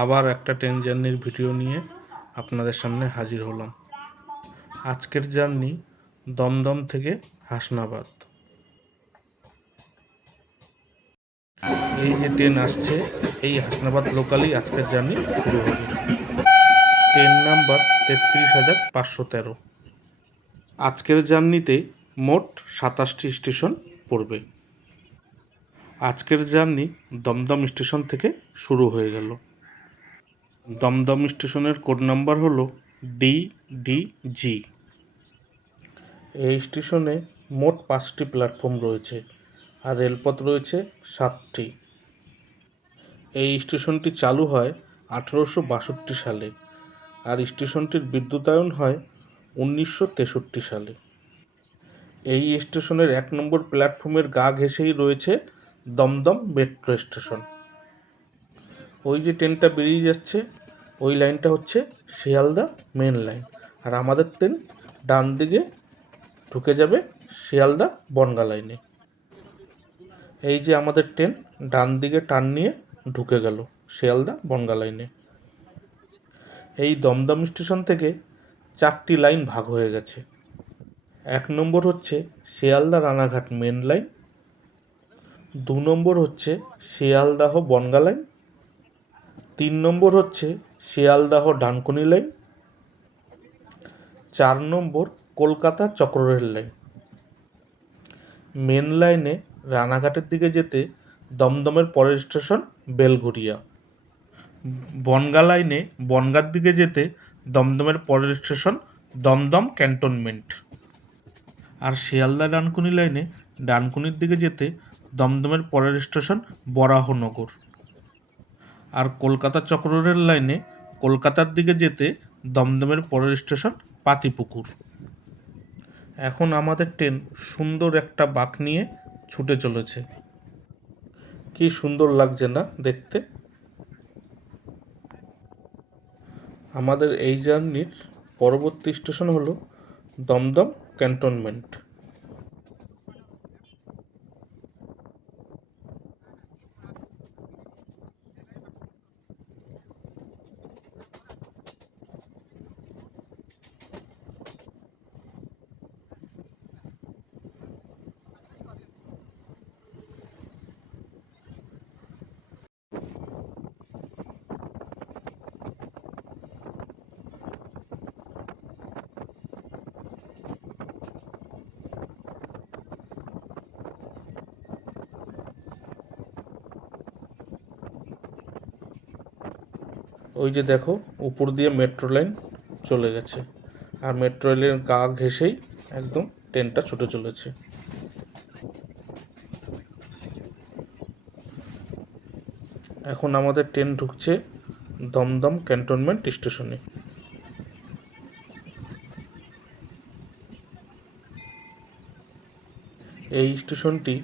আবার একটা ট্রেন জার্নির ভিডিও নিয়ে আপনাদের সামনে হাজির হলাম। আজকের জার্নি দমদম থেকে হাসনাবাদ। এই যে ট্রেন আসছে, এই হাসনাবাদ লোকালেই আজকের জার্নি শুরু হবে। ট্রেন নাম্বার তেত্রিশ হাজার পাঁচশো তেরো। আজকের জার্নিতে মোট সাতাশটি স্টেশন পড়বে। আজকের জার্নি দমদম স্টেশন থেকে শুরু হয়ে গেল। দমদম স্টেশনের কোড নাম্বার হলো ডি ডি জি এই স্টেশনে মোট পাঁচটি প্ল্যাটফর্ম রয়েছে আর রেলপথ রয়েছে সাতটি। এই স্টেশনটি চালু হয় আঠেরোশো বাষট্টি সালে আর স্টেশনটির বিদ্যুতায়ন হয় উনিশশো তেষট্টি সালে। এই স্টেশনের এক নম্বর প্ল্যাটফর্মের গা ঘেঁষেই রয়েছে দমদম মেট্রো স্টেশন। ওই যে ট্রেনটা বেরিয়ে যাচ্ছে ওই লাইনটা হচ্ছে শিয়ালদা মেন লাইন আর আমাদের ট্রেন ডান দিকে ঢুকে যাবে শিয়ালদা বনগা লাইনে এই যে আমাদের ট্রেন ডান দিকে টান নিয়ে ঢুকে গেল শিয়ালদা বনগা লাইনে এই দমদম স্টেশন থেকে চারটি লাইন ভাগ হয়ে গেছে। এক নম্বর হচ্ছে শিয়ালদা রানাঘাট মেন লাইন দু নম্বর হচ্ছে শিয়ালদাহ বনগা লাইন তিন নম্বর হচ্ছে শিয়ালদাহ ডানকুনি লাইন চার নম্বর কলকাতা চক্ররেল লাইন মেন লাইনে রানাঘাটের দিকে যেতে দমদমের পরের স্টেশন বেলঘরিয়া। বনগা লাইনে বনগার দিকে যেতে দমদমের পরের স্টেশন দমদম ক্যান্টনমেন্ট আর শিয়ালদা ডানকুনি লাইনে ডানকুনির দিকে যেতে দমদমের পরের স্টেশন বরাহনগর। আর কলকাতা চক্ররেল লাইনে কলকাতার দিকে যেতে দমদমের পরের স্টেশন পাতিপুকুর। এখন আমাদের ট্রেন সুন্দর একটা বাঁক নিয়ে ছুটে চলেছে। কি সুন্দর লাগছে না দেখতে? আমাদের এই জার্নির পরবর্তী স্টেশন হলো দমদম ক্যান্টনমেন্ট। ওই যে দেখো, উপর দিয়ে মেট্রো লাইন চলে গেছে। আর মেট্রো রেলের গা ঘেঁষেই একদম ট্রেনটা ছুটে চলেছে। এখন আমাদের ট্রেন ঢুকছে দমদম ক্যান্টনমেন্ট স্টেশনে এই স্টেশনটি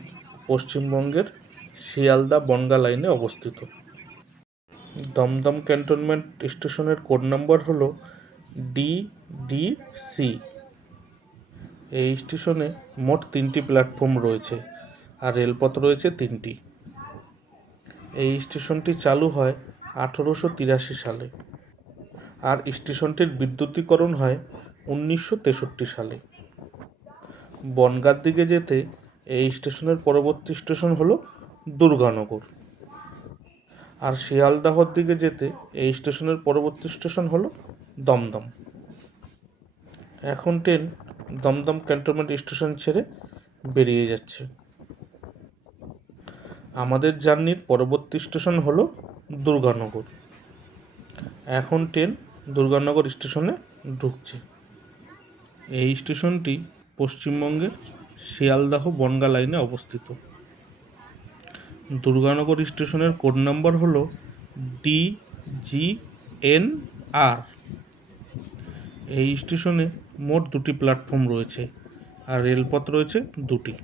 পশ্চিমবঙ্গের শিয়ালদা বনগা লাইনে অবস্থিত। দমদম ক্যান্টনমেন্ট স্টেশনের কোড নাম্বার হলো ডি ডি সি এই স্টেশনে মোট তিনটি প্ল্যাটফর্ম রয়েছে আর রেলপথ রয়েছে তিনটি। এই স্টেশনটি চালু হয় আঠেরোশো তিরাশি সালে আর স্টেশনটির বিদ্যুতীকরণ হয় উনিশশো তেষট্টি সালে। বনগাঁর দিকে যেতে এই স্টেশনের পরবর্তী স্টেশন হলো দুর্গানগর। আর শিয়ালদাহর দিকে যেতে এই স্টেশনের পরবর্তী স্টেশন হলো দমদম। এখন ট্রেন দমদম ক্যান্টনমেন্ট স্টেশন ছেড়ে বেরিয়ে যাচ্ছে। আমাদের জার্নির পরবর্তী স্টেশন হলো দুর্গানগর। এখন ট্রেন দুর্গানগর স্টেশনে ঢুকছে। এই স্টেশনটি পশ্চিমবঙ্গের শিয়ালদাহ বনগা লাইনে অবস্থিত। দুর্গানগর স্টেশনের কোড নাম্বার হলো ডি জি এন আর। এই স্টেশনে মোট দুটি প্ল্যাটফর্ম রয়েছে আর রেলপথ রয়েছে দুটি।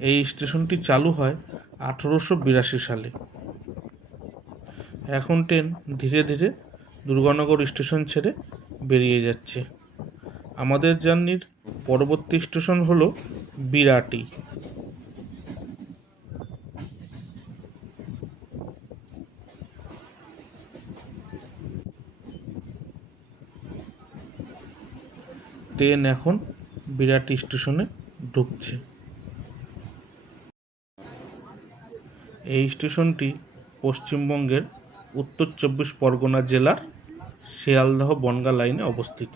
এই স্টেশনটি চালু হয় আঠেরোশো বিরাশি সালে। এখন ট্রেন ধীরে ধীরে দুর্গানগর স্টেশন ছেড়ে বেরিয়ে যাচ্ছে। আমাদের জার্নির পরবর্তী স্টেশন হলো বিরাটি। ট্রেন এখন বিরাট স্টেশনে ঢুকছে। এই স্টেশনটি পশ্চিমবঙ্গের উত্তর চব্বিশ পরগনা জেলার শিয়ালদহ বনগা লাইনে অবস্থিত।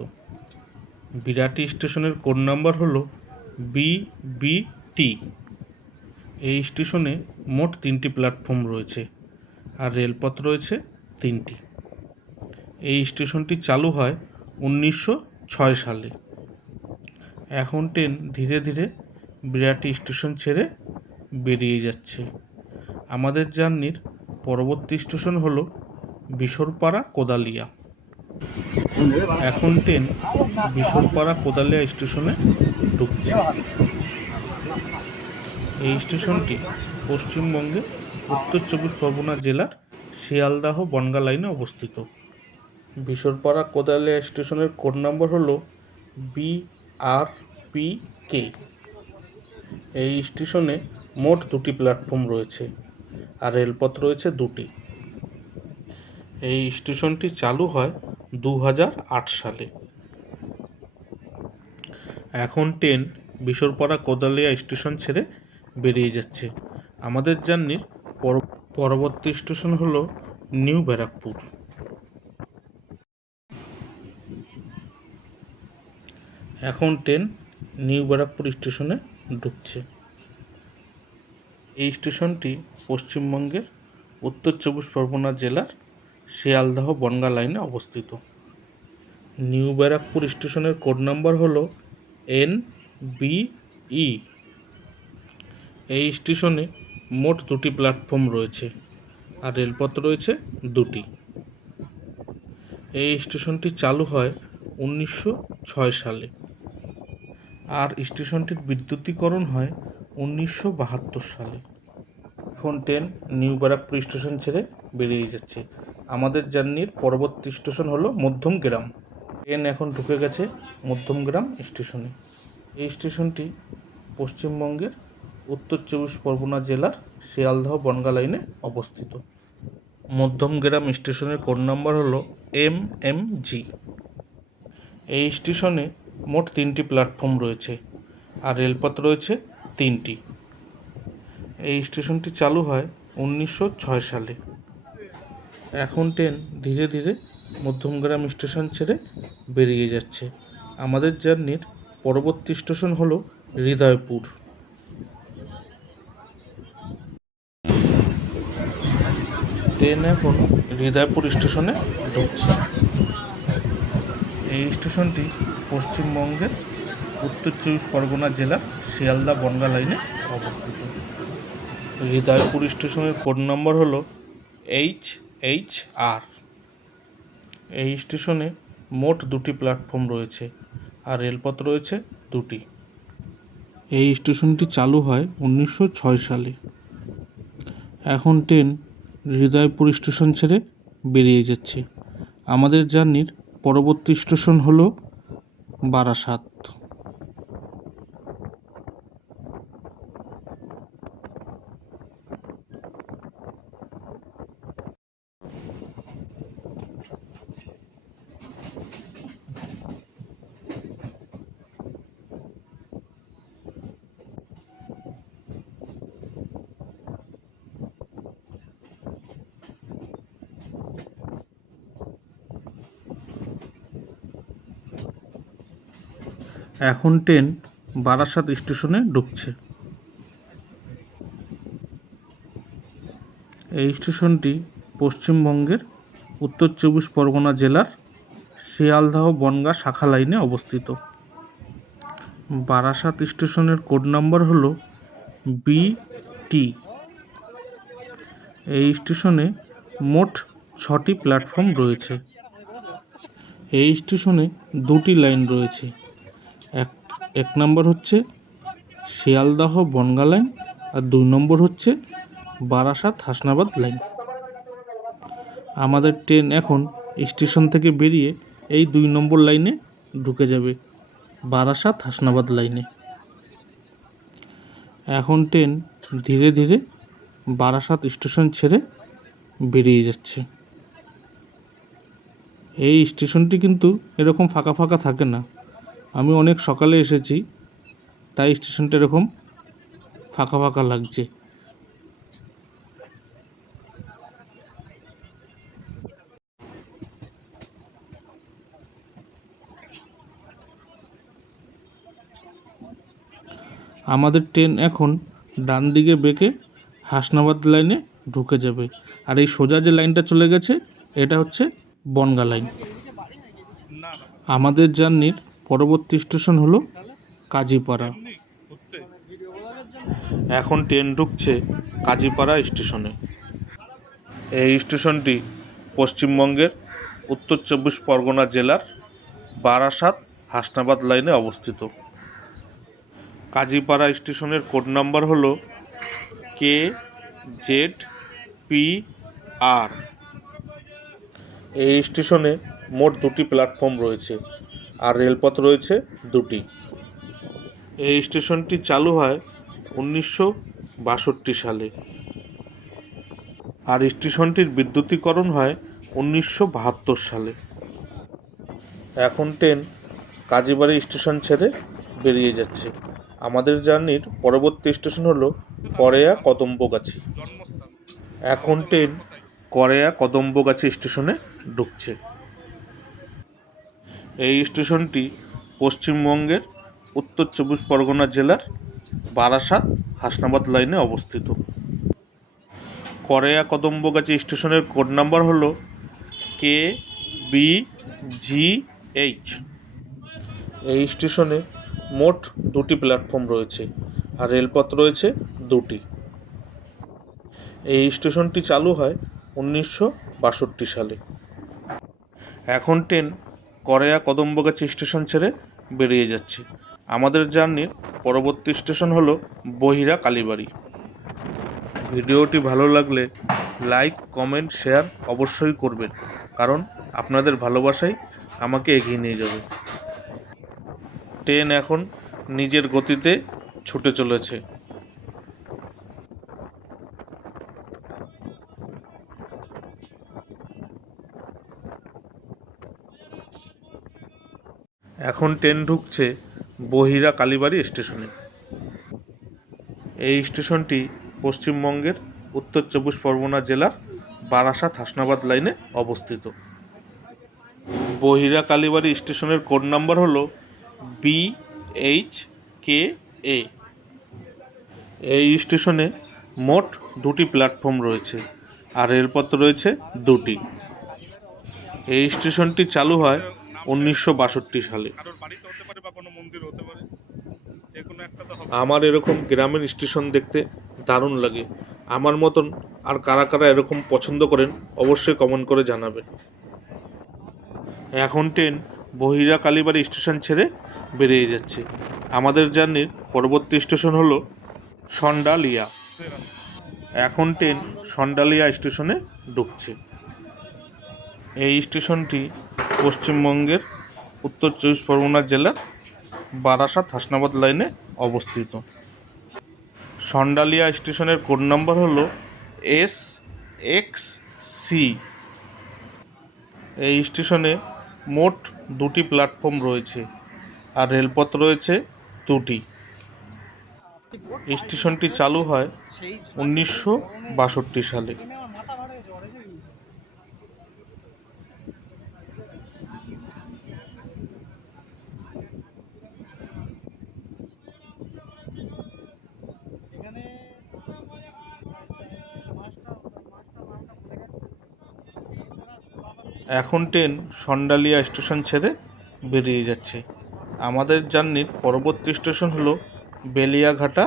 বিরাটি স্টেশনের কোড নাম্বার হলো টি। এই স্টেশনে মোট তিনটি প্ল্যাটফর্ম রয়েছে আর রেলপথ রয়েছে তিনটি। এই স্টেশনটি চালু হয় উনিশশো ছয় সালে। এখন ট্রেন ধীরে ধীরে বিরাটি স্টেশন ছেড়ে বেরিয়ে যাচ্ছে। আমাদের জার্নির পরবর্তী স্টেশন হলো বিশরপাড়া কোদালিয়া। এখন ট্রেন বিশরপাড়া কোদালিয়া স্টেশনে ঢুকছে। এই স্টেশনটি পশ্চিমবঙ্গে উত্তর চব্বিশ পরগনা জেলার শিয়ালদাহ বনগা লাইনে অবস্থিত। বিশরপাড়া কোদালিয়া স্টেশনের কোড নম্বর হলো বি আর পি কে এই স্টেশনে মোট দুটি প্ল্যাটফর্ম রয়েছে আর রেলপথ রয়েছে দুটি। এই স্টেশনটি চালু হয় দু হাজার আট সালে। এখন ট্রেন বিশরপাড়া কোদালিয়া স্টেশন ছেড়ে বেরিয়ে যাচ্ছে। আমাদের জার্নির পর- পরবর্তী স্টেশন হলো নিউ ব্যারাকপুর। এখন ট্রেন নিউ ব্যারাকপুর স্টেশনে ঢুকছে। এই স্টেশনটি পশ্চিমবঙ্গের উত্তর চব্বিশ পরগনা জেলার শিয়ালদহ বনগা লাইনে অবস্থিত। নিউ ব্যারাকপুর স্টেশনের কোড নাম্বার হল এন বি ই। এই স্টেশনে মোট দুটি প্ল্যাটফর্ম রয়েছে আর রেলপথ রয়েছে দুটি। এই স্টেশনটি চালু হয় উনিশশো ছয় সালে। আর স্টেশনটির বিদ্যুতীকরণ হয় উনিশশো বাহাত্তর সালে। এখন ট্রেন নিউ ব্যারাকপুর স্টেশন ছেড়ে বেরিয়ে যাচ্ছে। আমাদের জার্নির পরবর্তী স্টেশন হলো মধ্যমগ্রাম ট্রেন এখন ঢুকে গেছে মধ্যমগ্রাম স্টেশনে। এই স্টেশনটি পশ্চিমবঙ্গের উত্তর চব্বিশ পরগনা জেলার শিয়ালদহ বনগা লাইনে অবস্থিত। মধ্যমগ্রাম স্টেশনের কোড নাম্বার হলো এম এম জি। এই স্টেশনে মোট তিনটি প্ল্যাটফর্ম রয়েছে আর রেলপথ রয়েছে তিনটি। এই স্টেশনটি চালু হয় উনিশশো ছয় সালে। এখন ট্রেন ধীরে ধীরে মধ্যমগ্রাম স্টেশন ছেড়ে বেরিয়ে যাচ্ছে। আমাদের জার্নির পরবর্তী স্টেশন হলো হৃদয়পুর। ট্রেন এখন হৃদয়পুর স্টেশনে ঢুকছে। এই স্টেশনটি পশ্চিমবঙ্গের উত্তর চব্বিশ পরগনা জেলার শিয়ালদা বনগা লাইনে অবস্থিত। হৃদয়পুর স্টেশনের কোড নম্বর হলো এইচ এইচ আর। এই স্টেশনে মোট দুটি প্ল্যাটফর্ম রয়েছে আর রেলপথ রয়েছে দুটি। এই স্টেশনটি চালু হয় উনিশশো ছয় সালে। এখন ট্রেন হৃদয়পুর স্টেশন ছেড়ে বেরিয়ে যাচ্ছে। আমাদের জার্নির পরবর্তী স্টেশন হলো বারাসাত। এখন ট্রেন বারাসাত স্টেশনে ঢুকছে। এই স্টেশনটি পশ্চিমবঙ্গের উত্তর চব্বিশ পরগনা জেলার শিয়ালদাহ বনগা শাখা লাইনে অবস্থিত। বারাসাত স্টেশনের কোড নাম্বার হলো বি টি। এই স্টেশনে মোট ছটি প্ল্যাটফর্ম রয়েছে। এই স্টেশনে দুটি লাইন রয়েছে। এক এক নম্বর হচ্ছে শিয়ালদহ বনগা লাইন আর দুই নম্বর হচ্ছে বারাসাত হাসনাবাদ লাইন। আমাদের ট্রেন এখন স্টেশন থেকে বেরিয়ে এই দুই নম্বর লাইনে ঢুকে যাবে বারাসাত হাসনাবাদ লাইনে। এখন ট্রেন ধীরে ধীরে বারাসাত স্টেশন ছেড়ে বেরিয়ে যাচ্ছে। এই স্টেশনটি কিন্তু এরকম ফাঁকা ফাঁকা থাকে না। আমি অনেক সকালে এসেছি, তাই স্টেশনটা এরকম ফাঁকা ফাঁকা লাগছে। আমাদের ট্রেন এখন ডান দিকে বেঁকে হাসনাবাদ লাইনে ঢুকে যাবে। আর এই সোজা যে লাইনটা চলে গেছে, এটা হচ্ছে বনগা লাইন। আমাদের জার্নির পরবর্তী স্টেশন হলো কাজীপাড়া। এখন ট্রেন ঢুকছে কাজীপাড়া স্টেশনে। এই স্টেশনটি পশ্চিমবঙ্গের উত্তর চব্বিশ পরগনা জেলার বারাসাত হাসনাবাদ লাইনে অবস্থিত। কাজীপাড়া স্টেশনের কোড নাম্বার হলো কে জেড পি আর এই স্টেশনে মোট দুটি প্ল্যাটফর্ম রয়েছে। আর রেলপথ রয়েছে দুটি। এই স্টেশনটি চালু হয় উনিশশো বাষট্টি সালে। আর স্টেশনটির বিদ্যুতীকরণ হয় উনিশশো বাহাত্তর সালে। এখন ট্রেন কাজীবাড়ি স্টেশন ছেড়ে বেরিয়ে যাচ্ছে। আমাদের জার্নির পরবর্তী স্টেশন হলো করেয়া কদম্বগাছি। এখন ট্রেন করেয়া কদম্বগাছি স্টেশনে ঢুকছে। এই স্টেশনটি পশ্চিমবঙ্গের উত্তর চব্বিশ পরগনা জেলার বারাসাত হাসনাবাদ লাইনে অবস্থিত। করেয়া কদম্বগাছি স্টেশনের কোড নাম্বার হলো কে বি জি এইচ এই স্টেশনে মোট দুটি প্ল্যাটফর্ম রয়েছে আর রেলপথ রয়েছে দুটি। এই স্টেশনটি চালু হয় উনিশশো বাষট্টি সালে। এখন ট্রেন করেয়া কদম্বগাছি স্টেশন ছেড়ে বেরিয়ে যাচ্ছে। আমাদের জার্নির পরবর্তী স্টেশন হলো বহিরা কালীবাড়ি। ভিডিওটি ভালো লাগলে লাইক, কমেন্ট, শেয়ার অবশ্যই করবেন, কারণ আপনাদের ভালোবাসাই আমাকে এগিয়ে নিয়ে যাবে। ট্রেন এখন নিজের গতিতে ছুটে চলেছে। এখন ট্রেন ঢুকছে বহিরা কালীবাড়ি স্টেশনে। এই স্টেশনটি পশ্চিমবঙ্গের উত্তর চব্বিশ পরগনা জেলার বারাসাত হাসনাবাদ লাইনে অবস্থিত। বহিরা কালীবাড়ি স্টেশনের কোড নাম্বার হলো বি এইচ কে এ। এই স্টেশনে মোট দুটি প্ল্যাটফর্ম রয়েছে আর রেলপথ রয়েছে দুটি। এই স্টেশনটি চালু হয় উনিশশো বাষট্টি সালে। কারোর বাড়িতে হতে পারে বা কোনো মন্দির হতে পারে যে কোনো একটা তো আমার এরকম গ্রামের স্টেশন দেখতে দারুণ লাগে। আমার মতন আর কারা কারা এরকম পছন্দ করেন অবশ্যই কমেন্ট করে জানাবেন। এখন ট্রেন বহিরা কালীবাড়ি স্টেশন ছেড়ে বেরিয়ে যাচ্ছে। আমাদের জার্নির পরবর্তী স্টেশন হলো সন্ডালিয়া। এখন ট্রেন সন্ডালিয়া স্টেশনে ঢুকছে। এই স্টেশনটি পশ্চিমবঙ্গের উত্তর চব্বিশ পরগনা জেলার বারাসাত হাসনাবাদ লাইনে অবস্থিত। সন্ডালিয়া স্টেশনের কোড নাম্বার হল এস এক্স সি। এই স্টেশনে মোট দুটি প্ল্যাটফর্ম রয়েছে আর রেলপথ রয়েছে দুটি। স্টেশনটি চালু হয় উনিশশো বাষট্টি সালে। এখন ট্রেন সন্ডালিয়া স্টেশন ছেড়ে বেরিয়ে যাচ্ছে। আমাদের জার্নির পরবর্তী স্টেশন হলো বেলিয়াঘাটা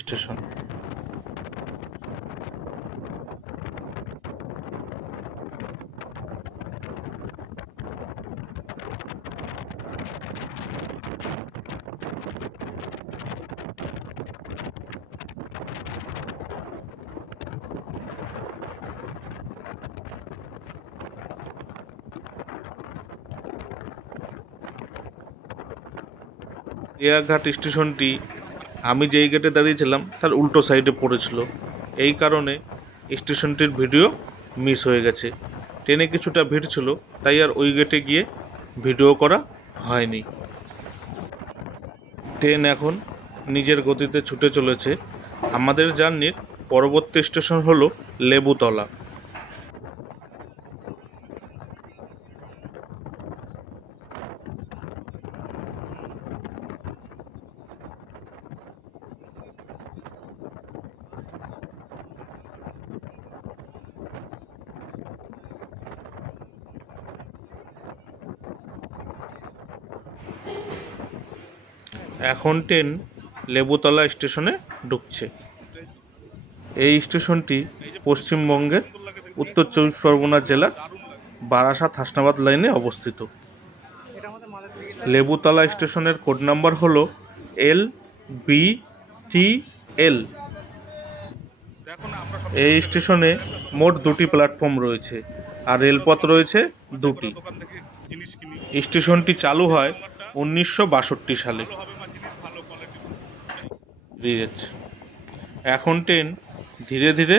স্টেশন। এয়ারঘাট স্টেশনটি আমি যেই গেটে দাঁড়িয়েছিলাম তার উল্টো সাইডে পড়েছিল। এই কারণে স্টেশনটির ভিডিও মিস হয়ে গেছে। ট্রেনে কিছুটা ভিড় ছিল, তাই আর ওই গেটে গিয়ে ভিডিও করা হয়নি। ট্রেন এখন নিজের গতিতে ছুটে চলেছে। আমাদের জার্নির পরবর্তী স্টেশন হলো লেবুতলা। এখন ট্রেন লেবুতলা স্টেশনে ঢুকছে। এই স্টেশনটি পশ্চিমবঙ্গের উত্তর চব্বিশ পরগনা জেলার বারাসাত হাসনাবাদ লাইনে অবস্থিত। লেবুতলা স্টেশনের কোড নাম্বার হল এল বি টি এল। এই স্টেশনে মোট দুটি প্ল্যাটফর্ম রয়েছে আর রেলপথ রয়েছে দুটি। স্টেশনটি চালু হয় উনিশশো বাষট্টি সালে ভালো হবে বা জিনিস ভালো কোয়ালিটি দিয়ে যাচ্ছে। এখন ট্রেন ধীরে ধীরে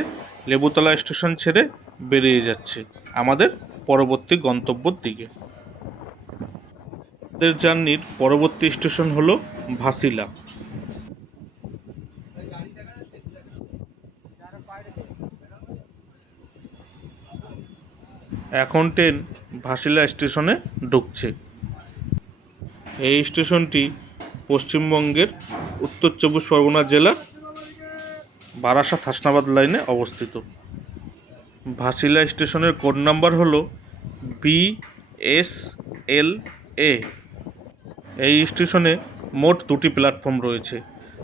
লেবুতলা স্টেশন ছেড়ে বেরিয়ে যাচ্ছে আমাদের পরবর্তী গন্তব্যর দিকে। আমাদের জার্নির পরবর্তী স্টেশন হলো ভাসিলা। এখন ট্রেন ভাসিলা স্টেশনে ঢুকছে। এই স্টেশনটি পশ্চিমবঙ্গের উত্তর চব্বিশ পরগনা জেলার বারাসাত হাসনাবাদ লাইনে অবস্থিত। ভাসিলা স্টেশনের কোড নাম্বার হলো বি এস এল এ। এই স্টেশনে মোট দুটি প্ল্যাটফর্ম রয়েছে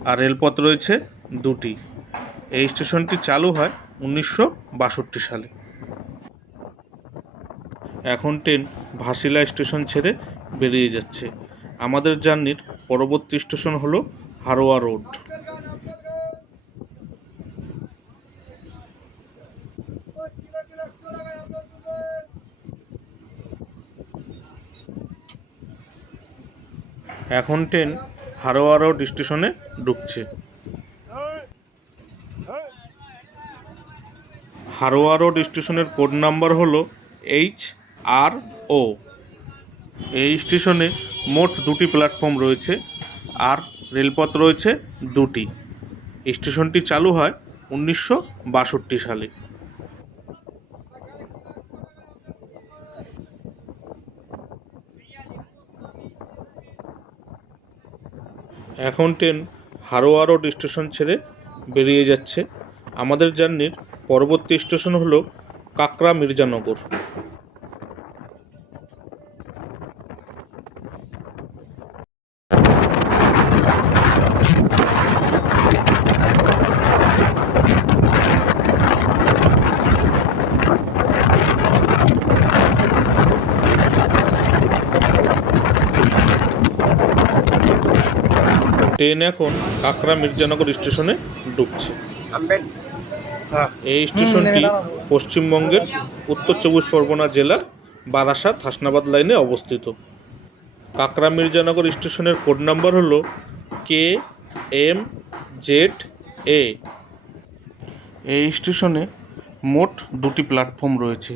আর রেলপথ রয়েছে দুটি। এই স্টেশনটি চালু হয় উনিশশো বাষট্টি সালে। এখন ট্রেন ভাসিলা স্টেশন ছেড়ে বেরিয়ে যাচ্ছে। আমাদের জার্নির পরবর্তী স্টেশন হলো হারোয়া রোড। এখন ট্রেন হারোয়া রোড স্টেশনে ঢুকছে। হারোয়া রোড স্টেশনের কোড নাম্বার হলো এইচ আর ও। এই স্টেশনে মোট দুটি প্ল্যাটফর্ম রয়েছে, আর রেলপথ রয়েছে দুটি। স্টেশনটি চালু হয় উনিশশো বাষট্টি সালে। এখন ট্রেন হারোয়া রোড স্টেশন ছেড়ে বেরিয়ে যাচ্ছে। আমাদের জার্নির পরবর্তী স্টেশন হলো কাকরা মির্জানগর ট্রেন এখন কাকরা মির্জানগর স্টেশনে ঢুকছে। এই স্টেশনটি পশ্চিমবঙ্গের উত্তর চব্বিশ পরগনা জেলার বারাসাত হাসনাবাদ লাইনে অবস্থিত। কাকরা মির্জানগর স্টেশনের কোড নাম্বার হল কে এম জেড এ। এই স্টেশনে মোট দুটি প্ল্যাটফর্ম রয়েছে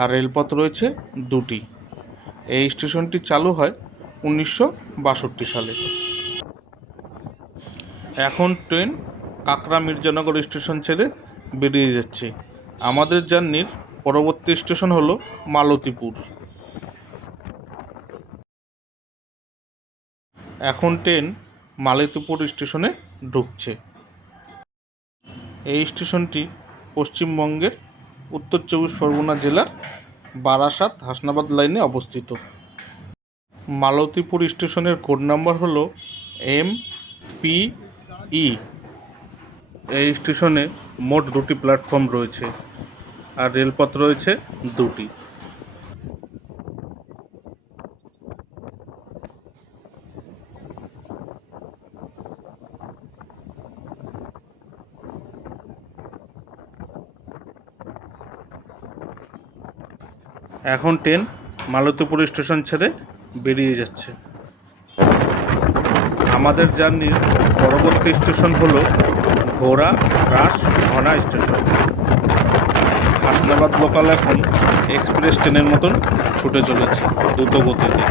আর রেলপথ রয়েছে দুটি। এই স্টেশনটি চালু হয় উনিশশো বাষট্টি সালে। এখন ট্রেন কাকরা মির্জানগর স্টেশন ছেড়ে বেরিয়ে যাচ্ছে। আমাদের জার্নির পরবর্তী স্টেশন হলো মালতীপুর। এখন ট্রেন মালতীপুর স্টেশনে ঢুকছে। এই স্টেশনটি পশ্চিমবঙ্গের উত্তর চব্বিশ পরগনা জেলার বারাসাত হাসনাবাদ লাইনে অবস্থিত। মালতীপুর স্টেশনের কোড নাম্বার হলো এম পি ই এই স্টেশনে মোট দুটি প্ল্যাটফর্ম রয়েছে আর রেলপথ রয়েছে দুটি। এখন ট্রেন মালতীপুর স্টেশন ছেড়ে বেরিয়ে যাচ্ছে। আমাদের জার্নির পরবর্তী স্টেশন হল ঘোড়া রাস ঘনা স্টেশন। হাসনাবাদ লোকাল এখন এক্সপ্রেস ট্রেনের মতন ছুটে চলেছে দ্রুত গতিতে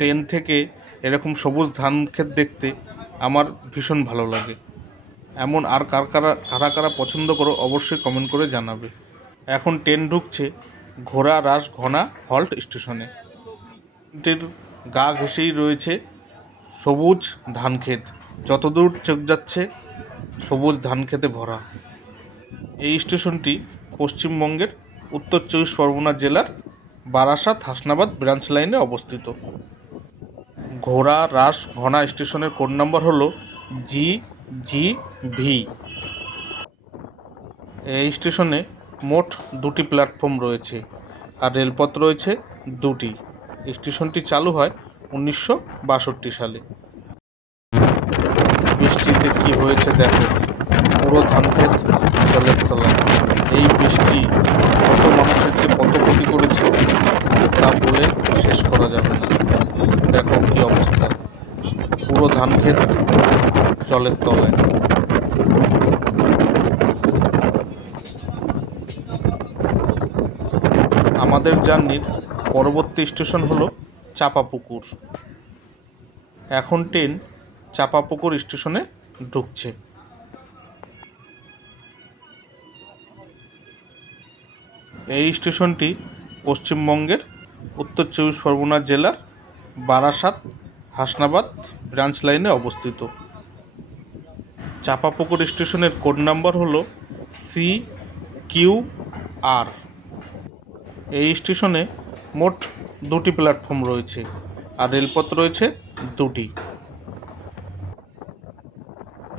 ট্রেন থেকে এরকম সবুজ ধান ক্ষেত দেখতে আমার ভীষণ ভালো লাগে। এমন আর কার কারা কারা কারা পছন্দ করো অবশ্যই কমেন্ট করে জানাবে। এখন ট্রেন ঢুকছে ঘোড়া রাস ঘনা হল্ট স্টেশনে ট্রেনটির গা ঘেঁষেই রয়েছে সবুজ ধান ক্ষেত। যতদূর চোখ যাচ্ছে সবুজ ধান খেতে ভরা। এই স্টেশনটি পশ্চিমবঙ্গের উত্তর চব্বিশ পরগনা জেলার বারাসাত হাসনাবাদ ব্রাঞ্চ লাইনে অবস্থিত। ঘোড়া রাস ঘনা স্টেশনের কোড নাম্বার হলো জি জি ভি। এই স্টেশনে মোট দুটি প্ল্যাটফর্ম রয়েছে আর রেলপথ রয়েছে দুটি। স্টেশনটি চালু হয় উনিশশো বাষট্টি সালে। বৃষ্টিতে কি হয়েছে দেখো, পুরো ধান ক্ষেত জলের তলায় এই বৃষ্টি কত মানুষের যে কত ক্ষতি করেছে তা বলে শেষ করা যাবে না। দেখো কি অবস্থা। পুরো ধান ক্ষেত জলের তলায়। আমাদের জার্নির পরবর্তী স্টেশন হলো চাপাপুকুর। এখন ট্রেন চাপাপুকুর স্টেশনে ঢুকছে। এই স্টেশনটি পশ্চিমবঙ্গের উত্তর চব্বিশ পরগনা জেলার বারাসাত, হাসনাবাদ, ব্রাঞ্চ লাইনে অবস্থিত। চাপাপুকুর স্টেশনের কোড নাম্বার হল সি কিউ আর এই স্টেশনে মোট দুটি প্ল্যাটফর্ম রয়েছে আর রেলপথ রয়েছে দুটি।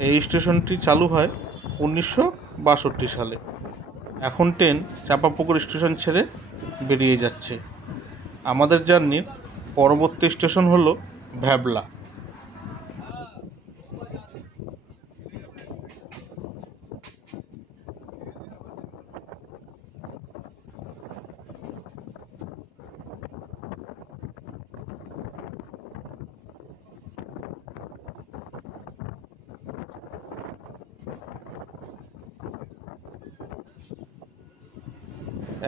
এই স্টেশনটি চালু হয় উনিশশো বাষট্টি সালে। এখন ট্রেন চাপাপুকুর স্টেশন ছেড়ে বেরিয়ে যাচ্ছে। আমাদের জার্নির পরবর্তী স্টেশন হলো ভ্যাবলা।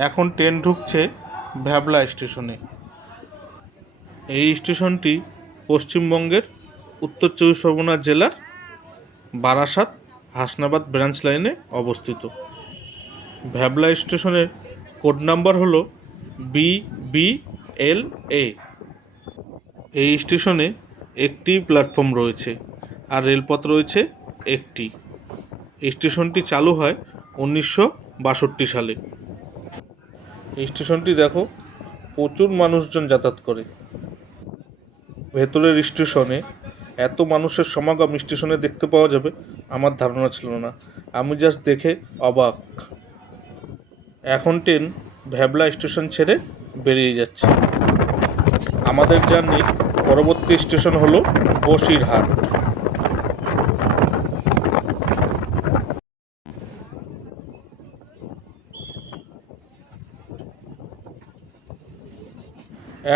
এখন ট্রেন ঢুকছে ভ্যাবলা স্টেশনে। এই স্টেশনটি পশ্চিমবঙ্গের উত্তর চব্বিশ পরগনা জেলার বারাসাত হাসনাবাদ ব্রাঞ্চ লাইনে অবস্থিত। ভ্যাবলা স্টেশনের কোড নাম্বার হলো বি বি এল এ। এই স্টেশনে একটি প্ল্যাটফর্ম রয়েছে আর রেলপথ রয়েছে একটি। স্টেশনটি চালু হয় উনিশশো বাষট্টি সালে। এই স্টেশনটি দেখো, প্রচুর মানুষজন যাতায়াত করে। ভেতরের স্টেশনে এত মানুষের সমাগম স্টেশনে দেখতে পাওয়া যাবে, আমার ধারণা ছিল না। আমি জাস্ট দেখে অবাক। এখন ট্রেন ভ্যাবলা স্টেশন ছেড়ে বেরিয়ে যাচ্ছে। আমাদের জার্নির পরবর্তী স্টেশন হলো বসিরহাট।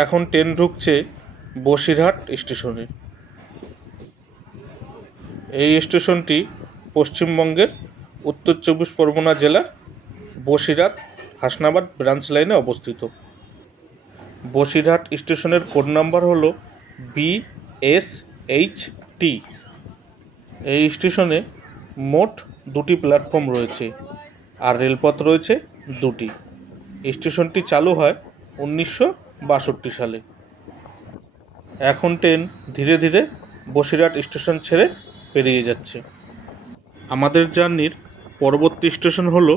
এখন ট্রেন ঢুকছে বসিরহাট স্টেশনে। এই স্টেশনটি পশ্চিমবঙ্গের উত্তর চব্বিশ পরগনা জেলার বসিরহাট হাসনাবাদ ব্রাঞ্চ লাইনে অবস্থিত। বসিরহাট স্টেশনের কোড নাম্বার হল বি এস এইচ টি এই স্টেশনে মোট দুটি প্ল্যাটফর্ম রয়েছে আর রেলপথ রয়েছে দুটি। স্টেশনটি চালু হয় উনিশশো বাষট্টি সালে। এখন ট্রেন ধীরে ধীরে বসিরহাট স্টেশন ছেড়ে পেরিয়ে যাচ্ছে। আমাদের জার্নির পরবর্তী স্টেশন হলো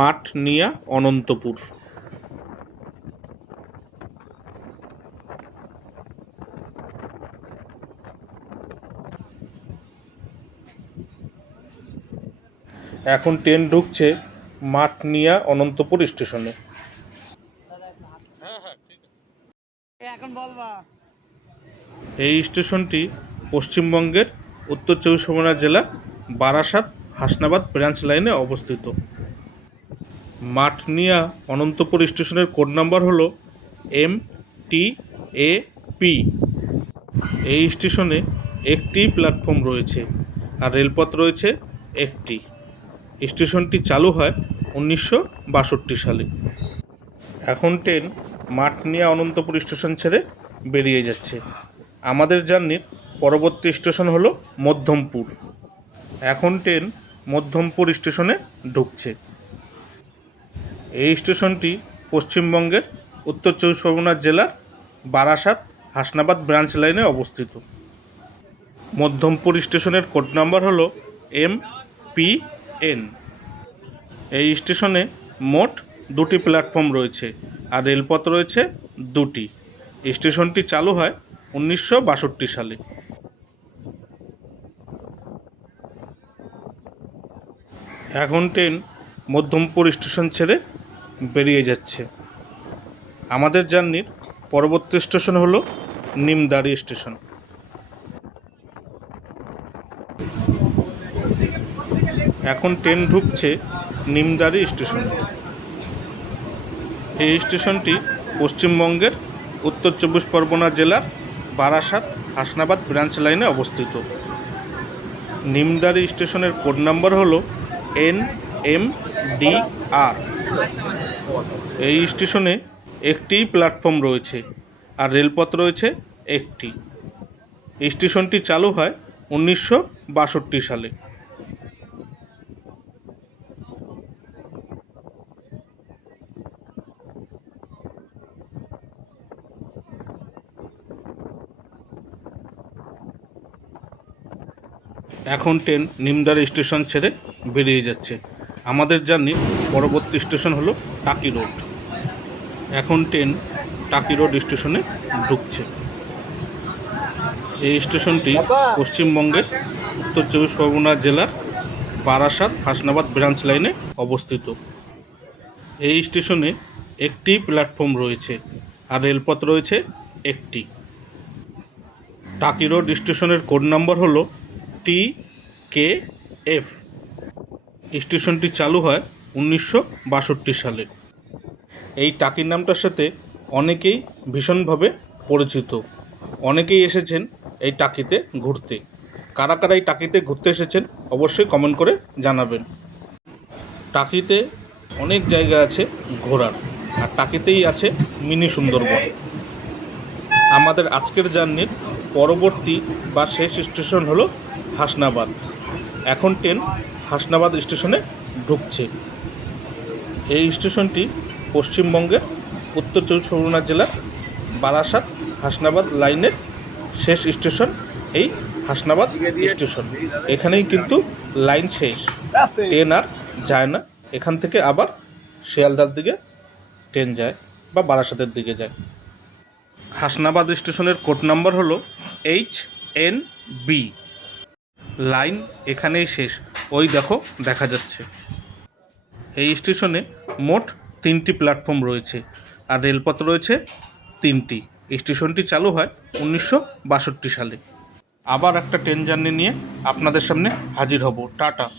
মাঠনিয়া অনন্তপুর। এখন ট্রেন ঢুকছে মাঠনিয়া অনন্তপুর স্টেশনে। এখন বলবা। এই স্টেশনটি পশ্চিমবঙ্গের উত্তর চব্বিশ পরগনা জেলার বারাসাত, হাসনাবাদ, ব্রাঞ্চ লাইনে অবস্থিত। মাঠনিয়া অনন্তপুর স্টেশনের কোড নাম্বার হলো এম টি এ পি। এই স্টেশনে একটি প্ল্যাটফর্ম রয়েছে আর রেলপথ রয়েছে একটি। স্টেশনটি চালু হয় উনিশশো বাষট্টি সালে। এখন ট্রেন মাঠনিয়া অনন্তপুর স্টেশন ছেড়ে বেরিয়ে যাচ্ছে। আমাদের জার্নির পরবর্তী স্টেশন হলো মধ্যমপুর। এখন ট্রেন মধ্যমপুর স্টেশনে ঢুকছে। এই স্টেশনটি পশ্চিমবঙ্গের উত্তর চব্বিশ পরগনা জেলার বারাসাত হাসনাবাদ ব্রাঞ্চ লাইনে অবস্থিত। মধ্যমপুর স্টেশনের কোড নাম্বার হলো এম পি এন। এই স্টেশনে মোট দুটি প্ল্যাটফর্ম রয়েছে আর রেলপথ রয়েছে দুটি। স্টেশনটি চালু হয় উনিশশো বাষট্টি সালে। এখন ট্রেন মধ্যমপুর স্টেশন ছেড়ে বেরিয়ে যাচ্ছে। আমাদের জার্নির পরবর্তী স্টেশন হলো নিমদারি স্টেশন। এখন ট্রেন ঢুকছে নিমদারি স্টেশন। এই স্টেশনটি পশ্চিমবঙ্গের উত্তর চব্বিশ পরগনা জেলার বারাসাত, হাসনাবাদ ব্রাঞ্চ লাইনে অবস্থিত। নিমদারি স্টেশনের কোড নাম্বার হল এন এম ডি আর। এই স্টেশনে একটি প্ল্যাটফর্ম রয়েছে আর রেলপথ রয়েছে একটি। স্টেশনটি চালু হয় উনিশশো বাষট্টি সালে। এখন ট্রেন নিমদার স্টেশন ছেড়ে বেরিয়ে যাচ্ছে। আমাদের জার্নি পরবর্তী স্টেশন হলো টাকি রোড। এখন ট্রেন টাকি রোড স্টেশনে ঢুকছে। এই স্টেশনটি পশ্চিমবঙ্গের উত্তর চব্বিশ পরগনা জেলার বারাসাত হাসনাবাদ ব্রাঞ্চ লাইনে অবস্থিত। এই স্টেশনে একটি প্ল্যাটফর্ম রয়েছে আর রেলপথ রয়েছে একটি। টাকি রোড স্টেশনের কোড নাম্বার হলো টি কে এফ। স্টেশনটি চালু হয় উনিশশো বাষট্টি সালে। এই টাকির নামটার সাথে অনেকেই ভীষণভাবে পরিচিত। অনেকেই এসেছেন এই টাকিতে ঘুরতে। কারা কারা এই টাকিতে ঘুরতে এসেছেন অবশ্যই কমেন্ট করে জানাবেন। টাকিতে অনেক জায়গা আছে ঘোরার, আর টাকিতেই আছে মিনি সুন্দরবন। আমাদের আজকের জার্নির পরবর্তী বা শেষ স্টেশন হলো হাসনাবাদ। এখন ট্রেন হাসনাবাদ স্টেশনে ঢুকছে। এই স্টেশনটি পশ্চিমবঙ্গের উত্তর চব্বিশ পরগনা জেলার বারাসাত হাসনাবাদ লাইনের শেষ স্টেশন, এই হাসনাবাদ স্টেশন। এখানেই কিন্তু লাইন শেষ। ট্রেন আর যায় না। এখান থেকে আবার শিয়ালদার দিকে ট্রেন যায় বা বারাসাতের দিকে যায়। হাসনাবাদ স্টেশনের কোড নাম্বার হলো এইচ এন বি। লাইন এখানেই শেষ। ওই দেখো, দেখা যাচ্ছে। এই স্টেশনে মোট তিনটি প্ল্যাটফর্ম রয়েছে আর রেলপথ রয়েছে তিনটি। স্টেশনটি চালু হয় উনিশশো বাষট্টি সালে। আবার একটা ট্রেন জার্নি নিয়ে আপনাদের সামনে হাজির হব। টাটা।